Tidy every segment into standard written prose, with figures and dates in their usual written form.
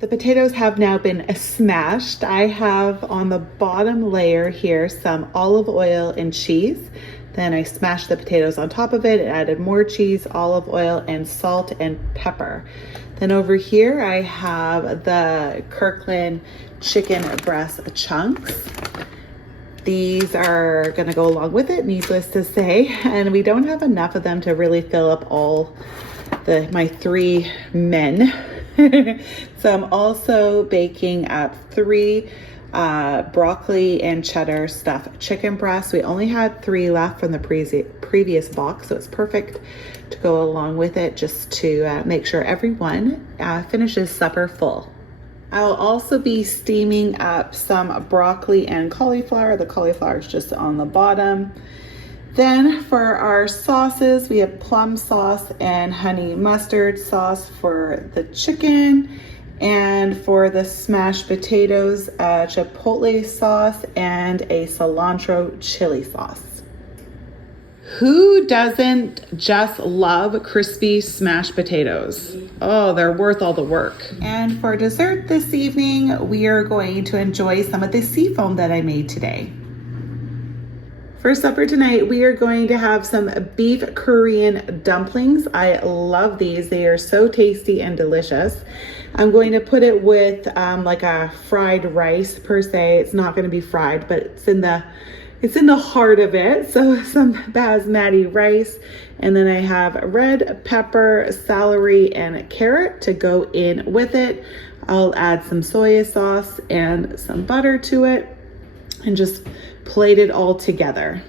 The potatoes have now been smashed. I have on the bottom layer here some olive oil and cheese. Then I smashed the potatoes on top of it and added more cheese, olive oil, and salt and pepper. Then over here I have the Kirkland chicken breast chunks. These are gonna go along with it, needless to say, and we don't have enough of them to really fill up all my 3 men. So I'm also baking up 3 broccoli and cheddar stuffed chicken breasts. We only had 3 left from the previous box, so it's perfect to go along with it, just to make sure everyone finishes supper full. I'll also be steaming up some broccoli and cauliflower. The cauliflower is just on the bottom. Then for our sauces, we have plum sauce and honey mustard sauce for the chicken. And for the smashed potatoes, chipotle sauce and a cilantro chili sauce. Who doesn't just love crispy smashed potatoes? Oh, they're worth all the work. And for dessert this evening, we are going to enjoy some of the seafoam that I made today. For supper tonight, we are going to have some beef Korean dumplings. I love these. They are so tasty and delicious. I'm going to put it with like a fried rice per se. It's not going to be fried, but it's in the heart of it. So some basmati rice, and then I have red pepper, celery, and carrot to go in with it. I'll add some soy sauce and some butter to it and just plate it all together.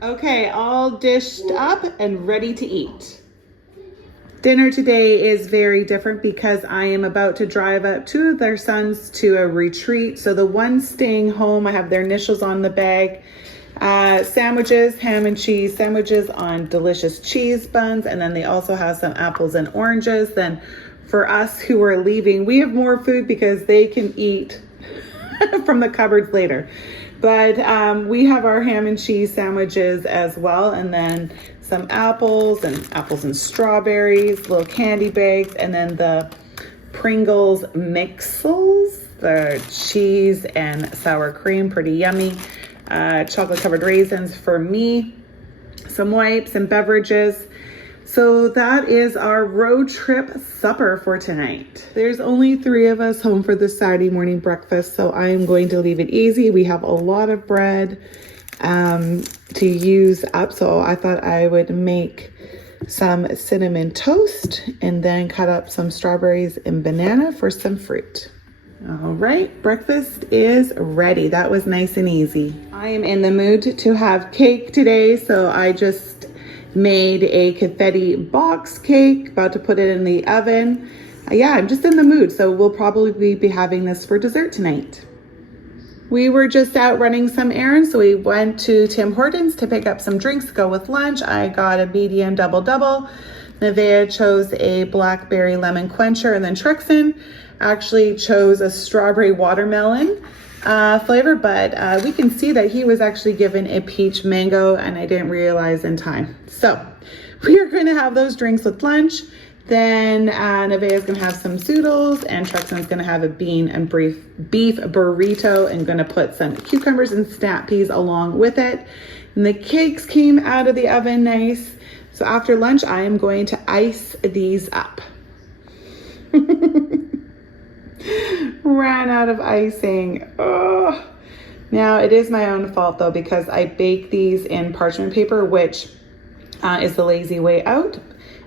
Okay, all dished up and ready to eat. Dinner today is very different because I am about to drive up 2 of their sons to a retreat. So the one staying home, I have their initials on the bag. Sandwiches, ham and cheese sandwiches on delicious cheese buns. And then they also have some apples and oranges. Then for us who are leaving, we have more food because they can eat from the cupboards later. But we have our ham and cheese sandwiches as well, and then some apples and strawberries, little candy bags, and then the Pringles mixels, the cheese and sour cream, pretty yummy. Chocolate covered raisins for me, some wipes and beverages. So that is our road trip supper for tonight. There's only 3 of us home for this Saturday morning breakfast, so I am going to leave it easy. We have a lot of bread to use up, so I thought I would make some cinnamon toast and then cut up some strawberries and banana for some fruit. All right, breakfast is ready. That was nice and easy. I am in the mood to have cake today, so I just made a confetti box cake, about to put it in the oven. Yeah, I'm just in the mood, so we'll probably be having this for dessert tonight. We were just out running some errands, so we went to Tim Hortons to pick up some drinks to go with lunch. I got a medium double. Nevaeh chose a blackberry lemon quencher, and then Trixon actually chose a strawberry watermelon flavor, but we can see that he was actually given a peach mango, and I didn't realize in time. So we are going to have those drinks with lunch. Then Nevaeh is going to have some zoodles, and Trixon's going to have a bean and beef burrito, and going to put some cucumbers and snap peas along with it. And the cakes came out of the oven nice. So after lunch, I am going to ice these up. Ran out of icing. Oh. Now it is my own fault though, because I bake these in parchment paper, which is the lazy way out.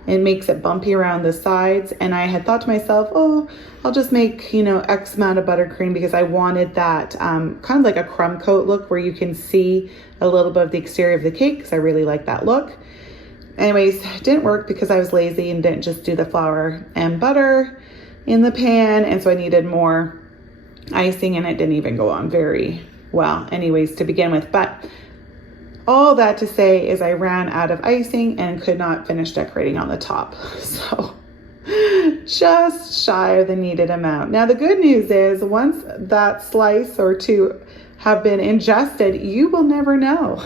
It makes it bumpy around the sides, and I had thought to myself, oh, I'll just make, X amount of buttercream, because I wanted that kind of like a crumb coat look where you can see a little bit of the exterior of the cake, because I really like that look. Anyways, it didn't work because I was lazy and didn't just do the flour and butter in the pan, and so I needed more icing, and it didn't even go on very well anyways to begin with. But all that to say is I ran out of icing and could not finish decorating on the top, so just shy of the needed amount. Now the good news is, once that slice or 2 have been ingested, you will never know.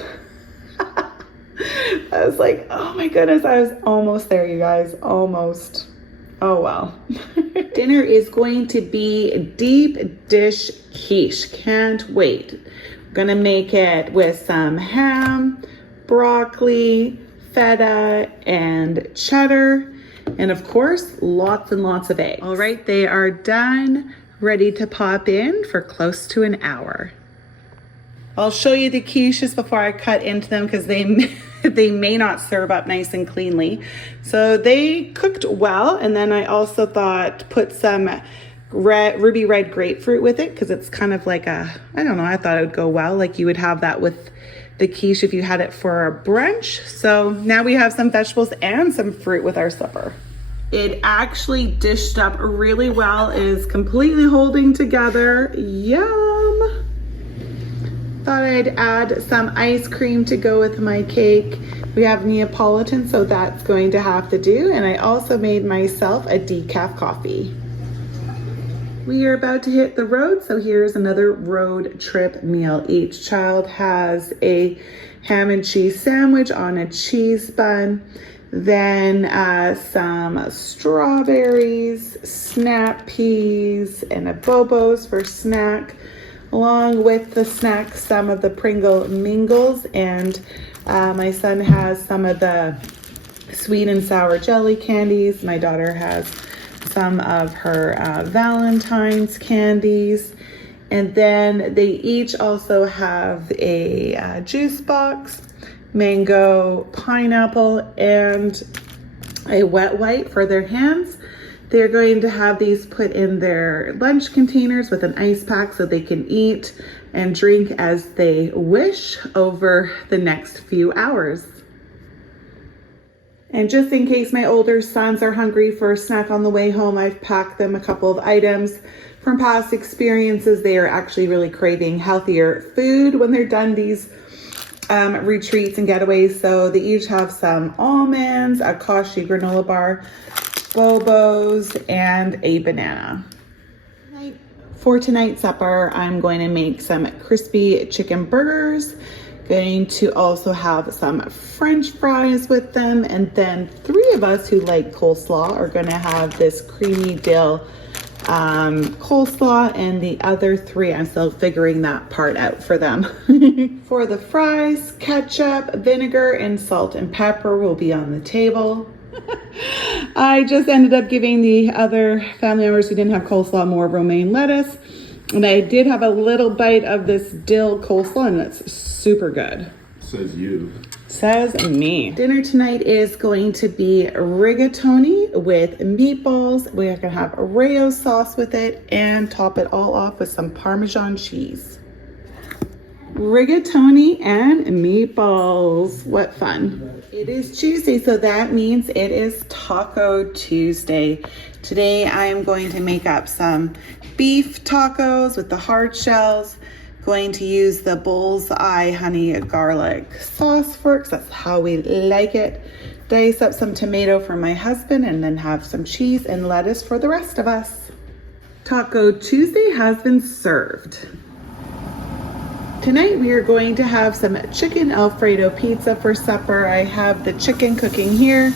I was like, oh my goodness, I was almost there, you guys, almost. Oh well. Dinner is going to be deep dish quiche. Can't wait. We're gonna make it with some ham, broccoli, feta, and cheddar. And of course, lots and lots of eggs. All right, they are done, ready to pop in for close to an hour. I'll show you the quiches before I cut into them because they may not serve up nice and cleanly. So they cooked well, and then I also thought put some ruby red grapefruit with it because it's kind of like a, I don't know, I thought it would go well, like you would have that with the quiche if you had it for a brunch. So now we have some vegetables and some fruit with our supper. It actually dished up really well. It is completely holding together. Yum! Thought I'd add some ice cream to go with my cake. We have Neapolitan, so that's going to have to do. And I also made myself a decaf coffee. We are about to hit the road, so here's another road trip meal. Each child has a ham and cheese sandwich on a cheese bun, then some strawberries, snap peas, and a Bobo's for snack. Along with the snacks, some of the Pringle Mingles, and my son has some of the sweet and sour jelly candies. My daughter has some of her Valentine's candies. And then they each also have a juice box, mango, pineapple, and a wet wipe for their hands. They're going to have these put in their lunch containers with an ice pack so they can eat and drink as they wish over the next few hours. And just in case my older sons are hungry for a snack on the way home, I've packed them a couple of items from past experiences. They are actually really craving healthier food when they're done these retreats and getaways. So they each have some almonds, a Kashi granola bar, Bobo's, and a banana. For tonight's supper, I'm going to make some crispy chicken burgers. Going to also have some French fries with them. And then 3 of us who like coleslaw are going to have this creamy dill coleslaw, and the other 3, I'm still figuring that part out for them. For the fries, ketchup, vinegar, and salt and pepper will be on the table. I just ended up giving the other family members who didn't have coleslaw more romaine lettuce, and I did have a little bite of this dill coleslaw, and it's super good. Says you. Says me. Dinner tonight is going to be rigatoni with meatballs. We're gonna have Oreo sauce with it and top it all off with some Parmesan cheese. Rigatoni and meatballs. What fun. It is Tuesday, so that means it is Taco Tuesday. Today I am going to make up some beef tacos with the hard shells. Going to use the bullseye honey garlic sauce forks. That's how we like it. Dice up some tomato for my husband and then have some cheese and lettuce for the rest of us. Taco Tuesday has been served. Tonight we are going to have some chicken Alfredo pizza for supper. I have the chicken cooking here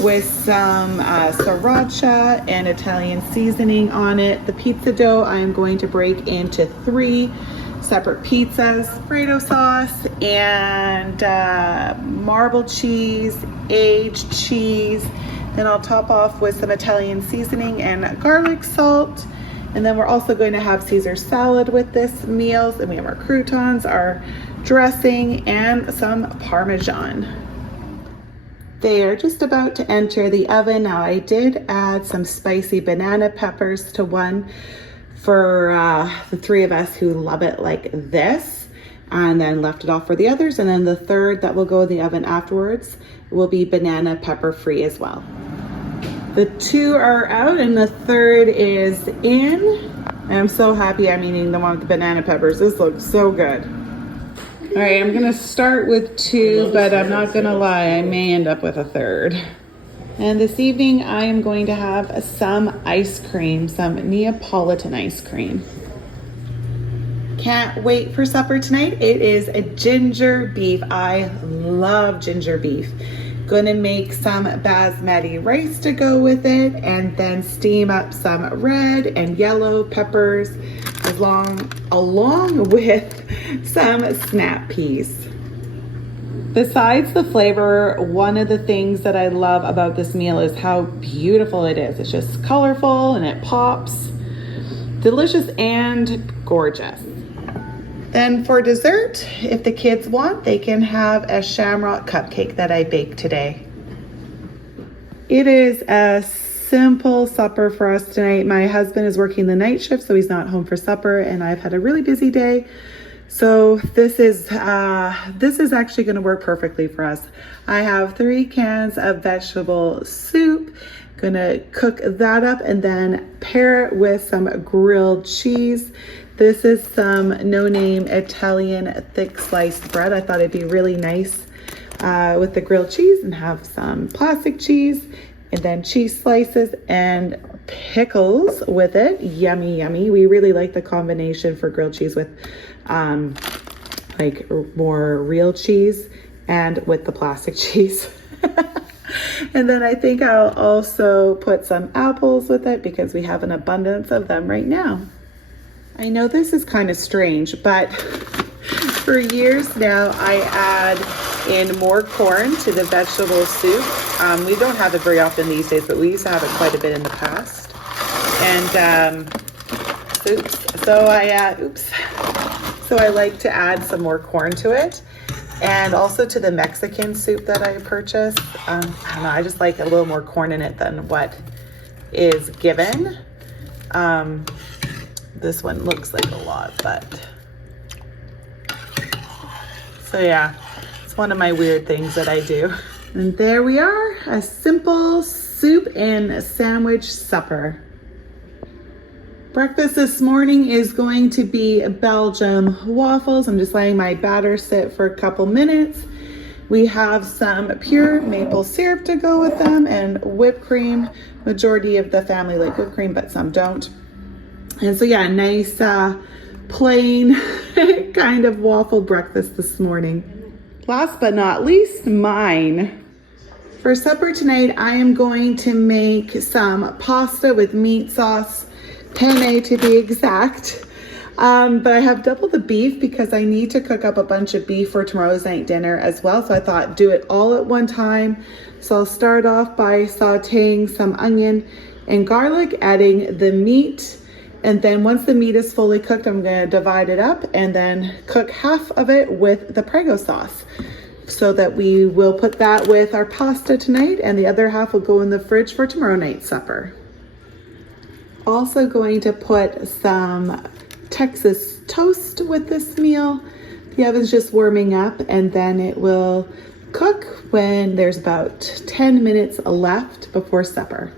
with some sriracha and Italian seasoning on it. The pizza dough I am going to break into 3 separate pizzas, Alfredo sauce and marble cheese, aged cheese. Then I'll top off with some Italian seasoning and garlic salt. And then we're also going to have Caesar salad with this meal. And we have our croutons, our dressing, and some Parmesan. They are just about to enter the oven. Now I did add some spicy banana peppers to one for the 3 of us who love it like this, and then left it off for the others. And then the third that will go in the oven afterwards will be banana pepper free as well. The 2 are out and the 3rd is in. And I'm so happy I'm eating the one with the banana peppers. This looks so good. All right, I'm gonna start with 2, but I'm not gonna lie, I may end up with a 3rd. And this evening I am going to have some ice cream, some Neapolitan ice cream. Can't wait for supper tonight. It is a ginger beef. I love ginger beef. Gonna make some basmati rice to go with it, and then steam up some red and yellow peppers along with some snap peas. Besides the flavor, one of the things that I love about this meal is how beautiful it is. It's just colorful and it pops. Delicious and gorgeous. Then for dessert, if the kids want, they can have a shamrock cupcake that I baked today. It is a simple supper for us tonight. My husband is working the night shift, so he's not home for supper, and I've had a really busy day. So this is actually going to work perfectly for us. I have 3 cans of vegetable soup. Gonna cook that up and then pair it with some grilled cheese. This is some no-name Italian thick sliced bread. I thought it'd be really nice with the grilled cheese, and have some plastic cheese and then cheese slices and pickles with it. Yummy, yummy. We really like the combination for grilled cheese with like more real cheese and with the plastic cheese. And then I think I'll also put some apples with it because we have an abundance of them right now. I know this is kind of strange, but for years now I add in more corn to the vegetable soup. We don't have it very often these days, but we used to have it quite a bit in the past. And so I like to add some more corn to it. And also to the Mexican soup that I purchased. I don't know, I just like a little more corn in it than what is given. This one looks like a lot, but so yeah, it's one of my weird things that I do. And there we are, a simple soup and sandwich supper. Breakfast this morning is going to be Belgium waffles. I'm just letting my batter sit for a couple minutes. We have some pure maple syrup to go with them and whipped cream. Majority of the family like whipped cream, but some don't. And so yeah, nice plain kind of waffle breakfast this morning. Last but not least, mine. For supper tonight, I am going to make some pasta with meat sauce. Penne to be exact, but I have double the beef because I need to cook up a bunch of beef for tomorrow's night dinner as well. So I thought do it all at one time. So I'll start off by sauteing some onion and garlic, adding the meat, and then once the meat is fully cooked, I'm going to divide it up and then cook half of it with the Prego sauce, so that we will put that with our pasta tonight, and the other half will go in the fridge for tomorrow night's supper. Also going to put some Texas toast with this meal. The oven's just warming up, and then it will cook when there's about 10 minutes left before supper.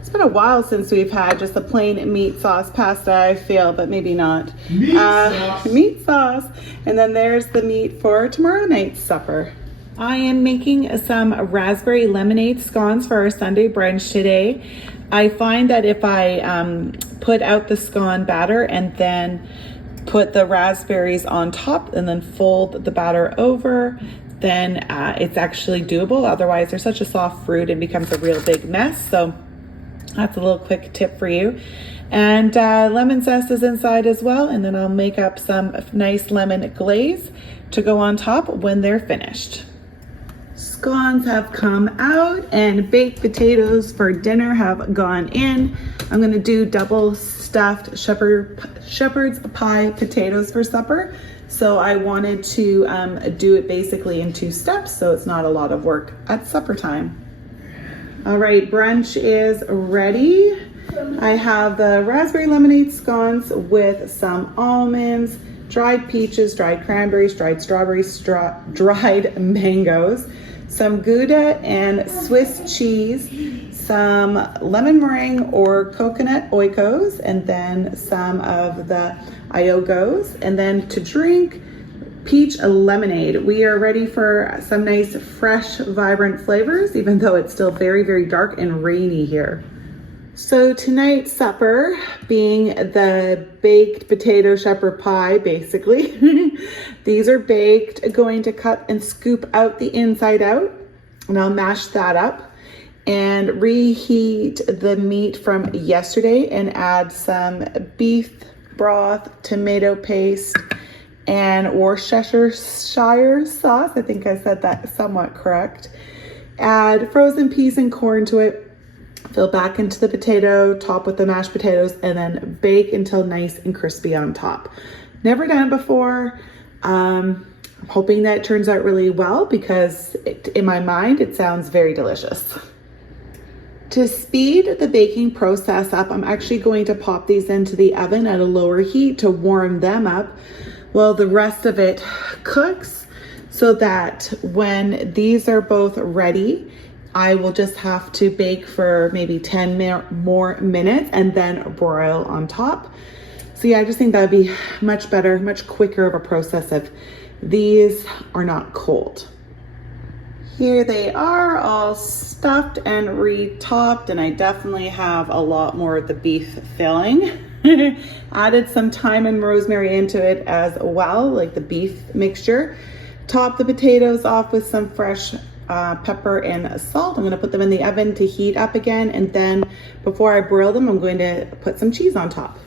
It's been a while since we've had just a plain meat sauce pasta, I feel, but maybe not. Meat sauce. And then there's the meat for tomorrow night's supper. I am making some raspberry lemonade scones for our Sunday brunch today. I find that if I put out the scone batter and then put the raspberries on top and then fold the batter over, then it's actually doable. Otherwise, they're such a soft fruit and becomes a real big mess. So that's a little quick tip for you. And lemon zest is inside as well. And then I'll make up some nice lemon glaze to go on top when they're finished. Scones have come out and baked potatoes for dinner have gone in. I'm going to do double stuffed shepherd's pie potatoes for supper. So I wanted to do it basically in 2 steps, so it's not a lot of work at supper time. All right, brunch is ready. I have the raspberry lemonade scones with some almonds, dried peaches, dried cranberries, dried strawberries, dried mangoes, some Gouda and Swiss cheese, some lemon meringue or coconut oikos, and then some of the iogos, and then to drink, peach lemonade. We are ready for some nice, fresh, vibrant flavors, even though it's still very, very dark and rainy here. So tonight's supper being the baked potato shepherd pie, basically. These are baked, going to cut and scoop out the inside out. And I'll mash that up and reheat the meat from yesterday and add some beef broth, tomato paste, and Worcestershire sauce. I think I said that somewhat correct. Add frozen peas and corn to it. Fill back into the potato, top with the mashed potatoes, and then bake until nice and crispy on top. Never done it before. I'm hoping that it turns out really well because in my mind, it sounds very delicious. To speed the baking process up, I'm actually going to pop these into the oven at a lower heat to warm them up while the rest of it cooks, so that when these are both ready, I will just have to bake for maybe 10 more minutes and then broil on top. So yeah, I just think that would be much better, much quicker of a process if these are not cold. Here they are, all stuffed and retopped, and I definitely have a lot more of the beef filling. Added some thyme and rosemary into it as well, like the beef mixture. Top the potatoes off with some fresh pepper and salt. I'm going to put them in the oven to heat up again, and then before I broil them, I'm going to put some cheese on top.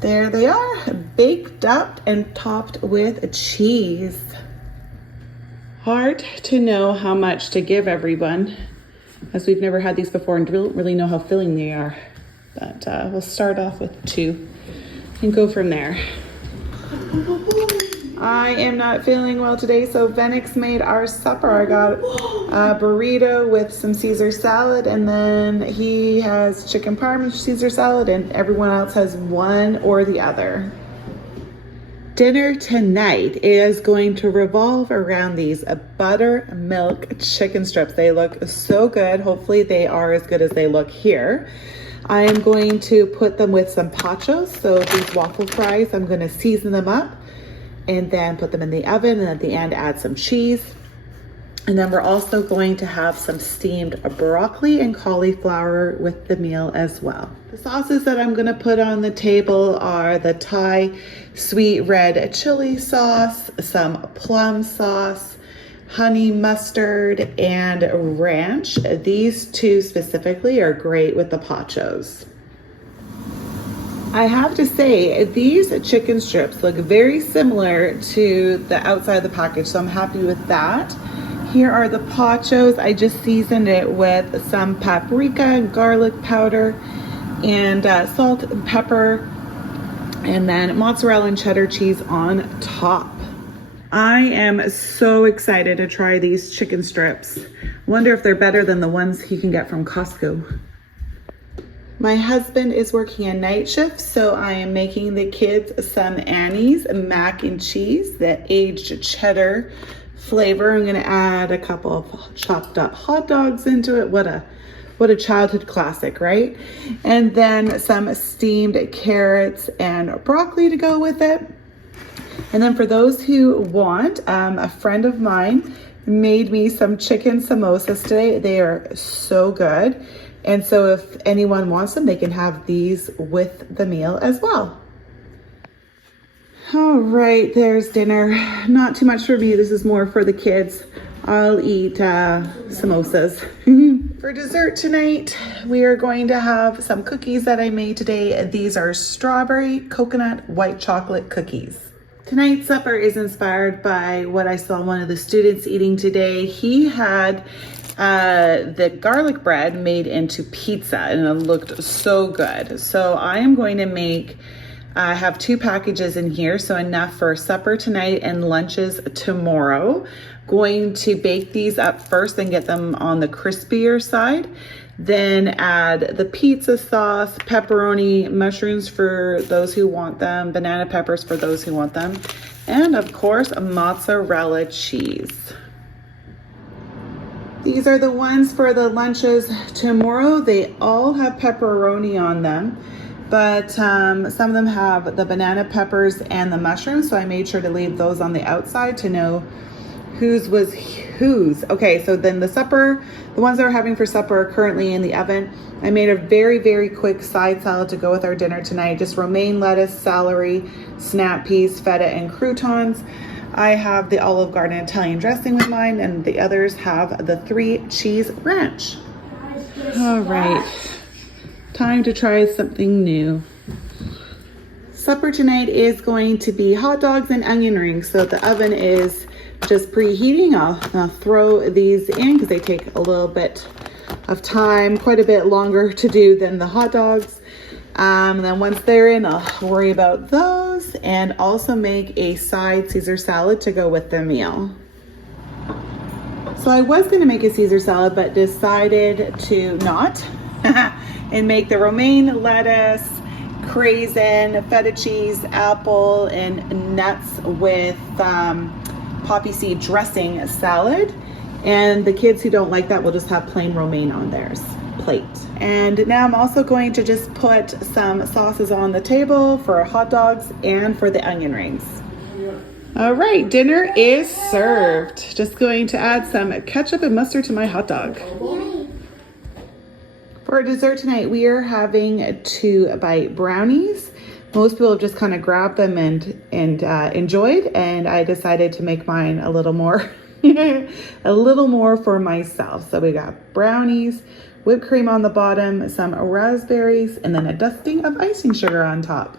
There they are, baked up and topped with cheese. Hard to know how much to give everyone, as we've never had these before and don't really know how filling they are. But we'll start off with 2 and go from there. I am not feeling well today, so Venix made our supper. I got a burrito with some Caesar salad, and then he has chicken parm and Caesar salad, and everyone else has one or the other. Dinner tonight is going to revolve around these buttermilk chicken strips. They look so good. Hopefully they are as good as they look here. I am going to put them with some pachos, so these waffle fries. I'm going to season them up and then put them in the oven, and at the end add some cheese. And then we're also going to have some steamed broccoli and cauliflower with the meal as well. The sauces that I'm gonna put on the table are the Thai sweet red chili sauce, some plum sauce, honey mustard, and ranch. These 2 specifically are great with the pachos. I have to say, these chicken strips look very similar to the outside of the package, so I'm happy with that. Here are the pachos. I just seasoned it with some paprika and garlic powder and salt and pepper, and then mozzarella and cheddar cheese on top. I am so excited to try these chicken strips. Wonder if they're better than the ones you can get from Costco. My husband is working a night shift, so I am making the kids some Annie's mac and cheese, the aged cheddar flavor. I'm gonna add a couple of chopped up hot dogs into it. What a childhood classic, right? And then some steamed carrots and broccoli to go with it. And then for those who want, a friend of mine made me some chicken samosas today. They are so good. And so if anyone wants them, they can have these with the meal as well. All right, there's dinner. Not too much for me. This is more for the kids. I'll eat samosas. For dessert tonight, we are going to have some cookies that I made today. These are strawberry coconut white chocolate cookies. Tonight's supper is inspired by what I saw one of the students eating today. He had the garlic bread made into pizza, and it looked so good. So I am going to make, I have 2 packages in here, so enough for supper tonight and lunches tomorrow. Going to bake these up first and get them on the crispier side. Then add the pizza sauce, pepperoni, mushrooms for those who want them, banana peppers for those who want them, and of course, mozzarella cheese. These are the ones for the lunches tomorrow. They all have pepperoni on them, but some of them have the banana peppers and the mushrooms, so I made sure to leave those on the outside to know whose was whose. Okay, so then the supper, the ones that we're having for supper are currently in the oven. I made a very, very quick side salad to go with our dinner tonight. Just romaine lettuce, celery, snap peas, feta, and croutons. I have the Olive Garden Italian dressing with mine, and the others have the 3 cheese ranch. All right, time to try something new. Supper tonight is going to be hot dogs and onion rings. So the oven is just preheating. I'll throw these in because they take a little bit of time, quite a bit longer to do than the hot dogs. And then once they're in, I'll worry about those and also make a side Caesar salad to go with the meal. So I was going to make a Caesar salad, but decided to not and make the romaine lettuce, craisin, feta cheese, apple, and nuts with poppy seed dressing salad. And the kids who don't like that will just have plain romaine on theirs plate. And now I'm also going to just put some sauces on the table for hot dogs and for the onion rings. All right, dinner is served. Just going to add some ketchup and mustard to my hot dog. For dessert tonight, we are having 2-bite brownies. Most people have just kind of grabbed them and enjoyed, and I decided to make mine a little more, a little more for myself. So we got brownies, whipped cream on the bottom, some raspberries, and then a dusting of icing sugar on top.